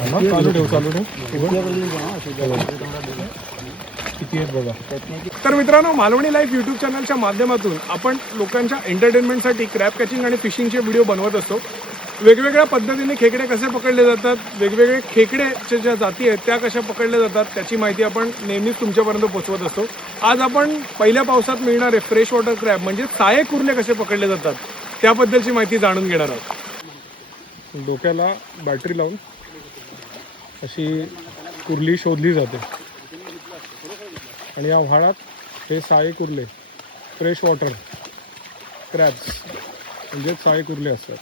चालू ठेव? चालू तर मित्रांनो मालवणी लाईव्ह यूट्यूब चॅनलच्या माध्यमातून आपण लोकांच्या एंटरटेनमेंटसाठी क्रॅप कॅचिंग आणि फिशिंगचे व्हिडिओ बनवत असतो. वेगवेगळ्या पद्धतीने खेकडे कसे पकडले जातात वेगवेगळे खेकड्याच्या ज्या जाती आहेत त्या कशा पकडल्या जातात त्याची माहिती आपण नेहमीच तुमच्यापर्यंत पोहोचवत असतो. आज आपण पहिल्या पावसात मिळणारे फ्रेश वॉटर क्रॅब म्हणजे साये कुर्ले कसे पकडले जातात त्याबद्दलची माहिती जाणून घेणार आहोत. डोक्याला बॅटरी लावून अशी कुर्ली शोधली जाते. आणि या व्हाळात हे साई कुर्ले फ्रेश वॉटर क्रॅब्स म्हणजे साई कुर्ले असतात.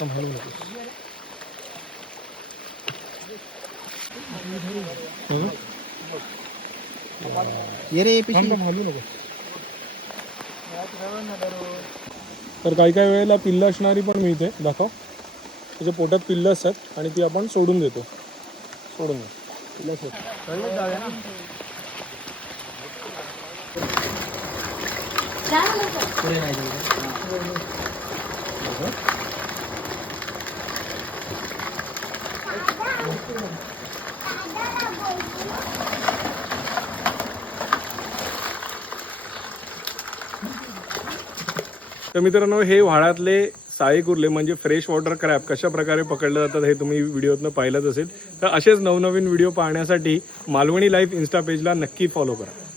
थांब, ये रे तर काही काही वेळेला पिल्लं असणारी पण मिळते दाखव. त्याच्या पोटात पिल्लं असतात आणि ती आपण सोडून देतो. सोडून दे पिल्लं सोड तर मित्रांनो हे व्हाळातले साई कुर्ले म्हणजे फ्रेश वॉटर क्रॅप कशा प्रकारे पकडले जातात हे तुम्ही व्हिडिओतनं पाहिलंच असेल. तर असेच नवनवीन व्हिडिओ पाहण्यासाठी मालवणी लाईफ इन्स्टा पेजला नक्की फॉलो करा.